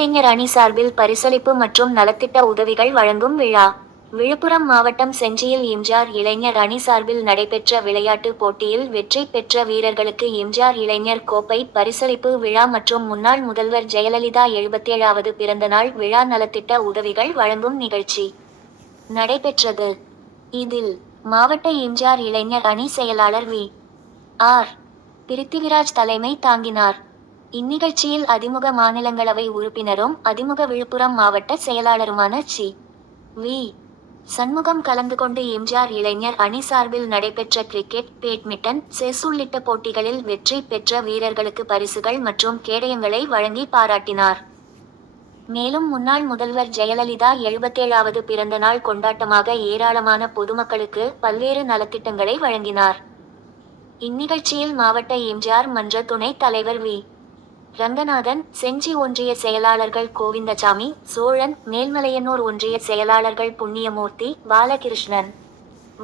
இளைஞர் அணி சார்பில் பரிசளிப்பு மற்றும் நலத்திட்ட உதவிகள் வழங்கும் விழா. விழுப்புரம் மாவட்டம் செஞ்சியில் எம்ஜிஆர் இளைஞர் அணி சார்பில் நடைபெற்ற விளையாட்டுப் போட்டியில் வெற்றி பெற்ற வீரர்களுக்கு எம்ஜிஆர் இளைஞர் கோப்பை பரிசளிப்பு விழா மற்றும் முன்னாள் முதல்வர் ஜெயலலிதா எழுபத்தேழாவது பிறந்தநாள் விழா நலத்திட்ட உதவிகள் வழங்கும் நிகழ்ச்சி நடைபெற்றது. இதில் மாவட்ட எம்ஜிஆர் இளைஞர் அணி செயலாளர் வி. ஆர். பிருத்திவிராஜ் தலைமை தாங்கினார். இந்நிகழ்ச்சியில் அதிமுக மாநிலங்களவை உறுப்பினரும் அதிமுக விழுப்புரம் மாவட்ட செயலாளருமான சி. வி. சண்முகம் கலந்து கொண்டு எம்ஜிஆர் இளைஞர் அணி சார்பில் நடைபெற்ற கிரிக்கெட் பேட்மிண்டன் செஸ் உள்ளிட்ட போட்டிகளில் வெற்றி பெற்ற வீரர்களுக்கு பரிசுகள் மற்றும் கேடயங்களை வழங்கி பாராட்டினார். மேலும் முன்னாள் முதல்வர் ஜெயலலிதா எழுபத்தேழாவது பிறந்த நாள் கொண்டாட்டமாக ஏராளமான பொதுமக்களுக்கு பல்வேறு நலத்திட்டங்களை வழங்கினார். இந்நிகழ்ச்சியில் மாவட்ட எம்ஜிஆர் மன்ற துணைத் தலைவர் வி. ரங்கநாதன் செஞ்சி ஒன்றிய செயலாளர்கள் கோவிந்தசாமி சோழன் மேல்மலையனூர் ஒன்றிய செயலாளர்கள் புண்ணியமூர்த்தி பாலகிருஷ்ணன்.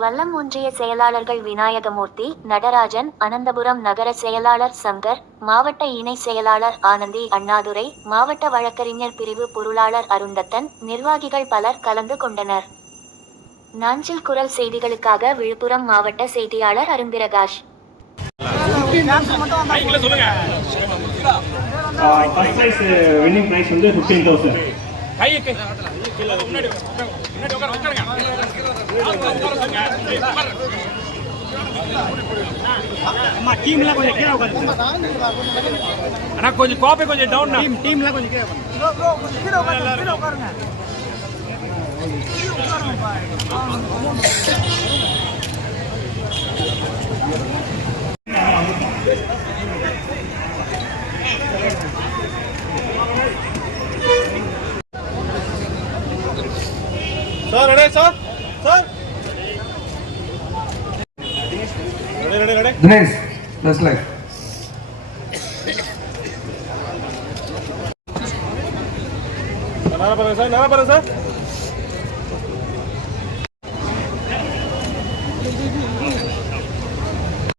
வல்லம் ஒன்றிய செயலாளர்கள் விநாயகமூர்த்தி நடராஜன் அனந்தபுரம் நகர செயலாளர் சங்கர் மாவட்ட இணை செயலாளர் ஆனந்தி அண்ணாதுரை மாவட்ட வழக்கறிஞர் பிரிவு பொருளாளர் அருந்தத்தன் நிர்வாகிகள் பலர் கலந்து கொண்டனர். நாஞ்சில் குரல் செய்திகளுக்காக விழுப்புரம் மாவட்ட செய்தியாளர் அரும்பிரகாஷ் சொல்லுங்க ஃபர்ஸ்ட் ப்ரைஸ் வின்னிங் ப்ரைஸ் வந்து ஃபிஃப்டீன் தௌசண்ட் கையை கை கீழ முன்னாடி முன்னாடி உட்கார உட்காருங்க. அம்மா டீம்ல கொஞ்சம் கீழே உட்காருங்க அண்ணா கொஞ்சம் கோப்பை கொஞ்சம் டவுன் டீம் டீம்ல கொஞ்சம் கீழே உட்காருங்க sir ready sir sir. Ready ready ready. Dinesh दस लाख नारा पर सर नारा पर सर।